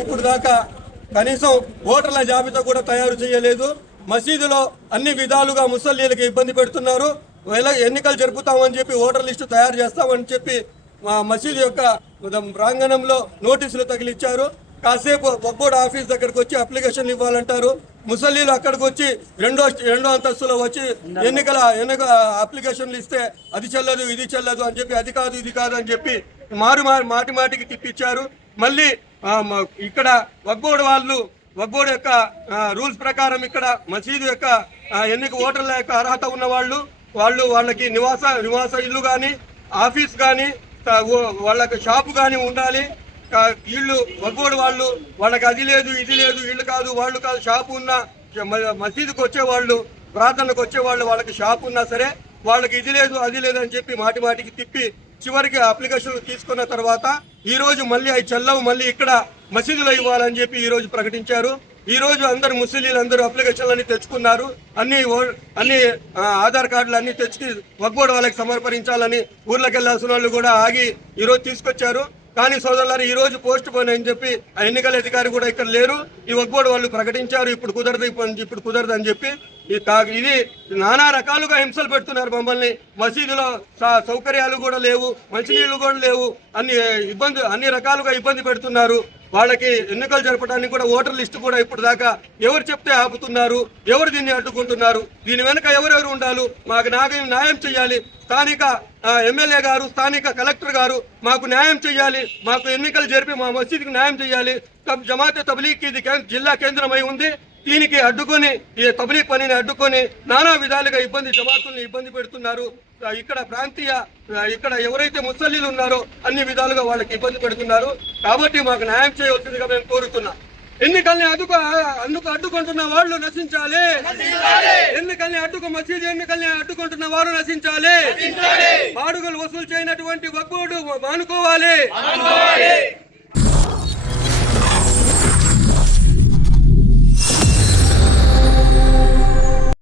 ఇప్పుడు దాకా కనీసం ఓటర్ల జాబితా కూడా తయారు చేయలేదు. మసీదులో అన్ని విధాలుగా ముసల్లీలకు ఇబ్బంది పెడుతున్నారు. ఎలా- ఎన్నికలు జరుపుతామని చెప్పి ఓటర్ లిస్టు తయారు చేస్తామని చెప్పి మా మసీదు యొక్క ప్రాంగణంలో నోటీసులు తగిలిచ్చారు. కాసేపు బొబ్బోడు ఆఫీస్ దగ్గరకు వచ్చి అప్లికేషన్ ఇవ్వాలంటారు. ముసలీలు అక్కడికి వచ్చి రెండో రెండో అంతస్తులో వచ్చి ఎన్నికల ఎన్నిక అప్లికేషన్లు ఇస్తే అది చెల్లదు ఇది చెల్లదు అని చెప్పి అది కాదు ఇది కాదు అని చెప్పి మారు మారి మాటి మాటికి తిప్పించారు. మళ్ళీ ఇక్కడ వగ్గోడు వాళ్ళు వగ్గోడు యొక్క రూల్స్ ప్రకారం ఇక్కడ మసీదు యొక్క ఎన్నిక ఓటర్ల యొక్క అర్హత ఉన్న వాళ్ళు వాళ్ళు వాళ్ళకి నివాస నివాస ఇల్లు కానీ ఆఫీస్ కానీ వాళ్ళకి షాపు కానీ ఉండాలి. వీళ్ళు వగ్గోడు వాళ్ళు వాళ్ళకి అది లేదు ఇది లేదు వీళ్ళు కాదు వాళ్ళు కాదు షాపు ఉన్నా మసీదుకు వచ్చే వాళ్ళు ప్రార్థనకు వచ్చే వాళ్ళు వాళ్ళకి షాపు ఉన్నా సరే వాళ్ళకి ఇది లేదు అది లేదు అని చెప్పి మాటి మాటికి తిప్పి చివరికి అప్లికేషన్లు తీసుకున్న తర్వాత ఈరోజు మళ్ళీ అవి చెల్లవు మళ్ళీ ఇక్కడ మసీదులో ఇవ్వాలని చెప్పి ఈరోజు ప్రకటించారు. ఈ రోజు అందరు ముస్లింలు అందరూ అప్లికేషన్లన్నీ తెచ్చుకున్నారు. అన్ని అన్ని ఆధార్ కార్డులు అన్ని తెచ్చుకి వగ్గోడు వాళ్ళకి సమర్పించాలని ఊర్లోకి వెళ్ళాల్సిన వాళ్ళు కూడా ఆగి ఈరోజు తీసుకొచ్చారు. కానీ సోదరులారు ఈ రోజు పోస్ట్ పోన్ అని చెప్పి ఆ ఎన్నికల అధికారి కూడా ఇక్కడ లేరు. ఈ ఒక్కోడు వాళ్ళు ప్రకటించారు ఇప్పుడు కుదరదు ఇప్పుడు కుదరదు అని చెప్పి. ఈ ఇది నానా రకాలుగా హింసలు పెడుతున్నారు మమ్మల్ని. మసీదులో స- సౌకర్యాలు కూడా లేవు మంచినీళ్ళు కూడా లేవు అన్ని ఇబ్బంది అన్ని రకాలుగా ఇబ్బంది పెడుతున్నారు. వాళ్ళకి ఎన్నికలు జరపడానికి కూడా ఓటర్ లిస్టు కూడా ఇప్పుడు దాకా ఎవరు చెప్తే ఆపుతున్నారు ఎవరు దీన్ని అడ్డుకుంటున్నారు దీని వెనుక ఎవరెవరు ఉండాలి మాకు నాగ న్యాయం చేయాలి. స్థానిక ఎమ్మెల్యే గారు స్థానిక కలెక్టర్ గారు మాకు న్యాయం చేయాలి మాకు ఎన్నికలు జరిపి మా మసీదుకి న్యాయం చేయాలి తబ్- జమాతే తబ్లీగ్ ఇది జిల్లా కేంద్రమై ఉంది. దీనికి అడ్డుకొని ఈ తబ్లీగ్ పనిని అడ్డుకొని నానా విధాలుగా ఇబ్బంది జమాతుల్ని ఇబ్బంది పెడుతున్నారు. ఇక్కడ ప్రాంతీయ ఇక్కడ ఎవరైతే ముసల్లీలు ఉన్నారో అన్ని విధాలుగా వాళ్ళకి ఇబ్బంది పెడుతున్నారు. కాబట్టి మాకు న్యాయం చేయవలసిందిగా మేము కోరుతున్నాం. ఎన్నికల్ని అడ్డుకు అందుకు అడ్డుకుంటున్న వాళ్ళు నశించాలి. ఎన్నికల్ని అడ్డుకు మసీదు ఎన్నికల్ని అడ్డుకుంటున్న వారు నశించాలి. బాడుగలు వసూలు చేయనటువంటి వగ్గోడు మానుకోవాలి.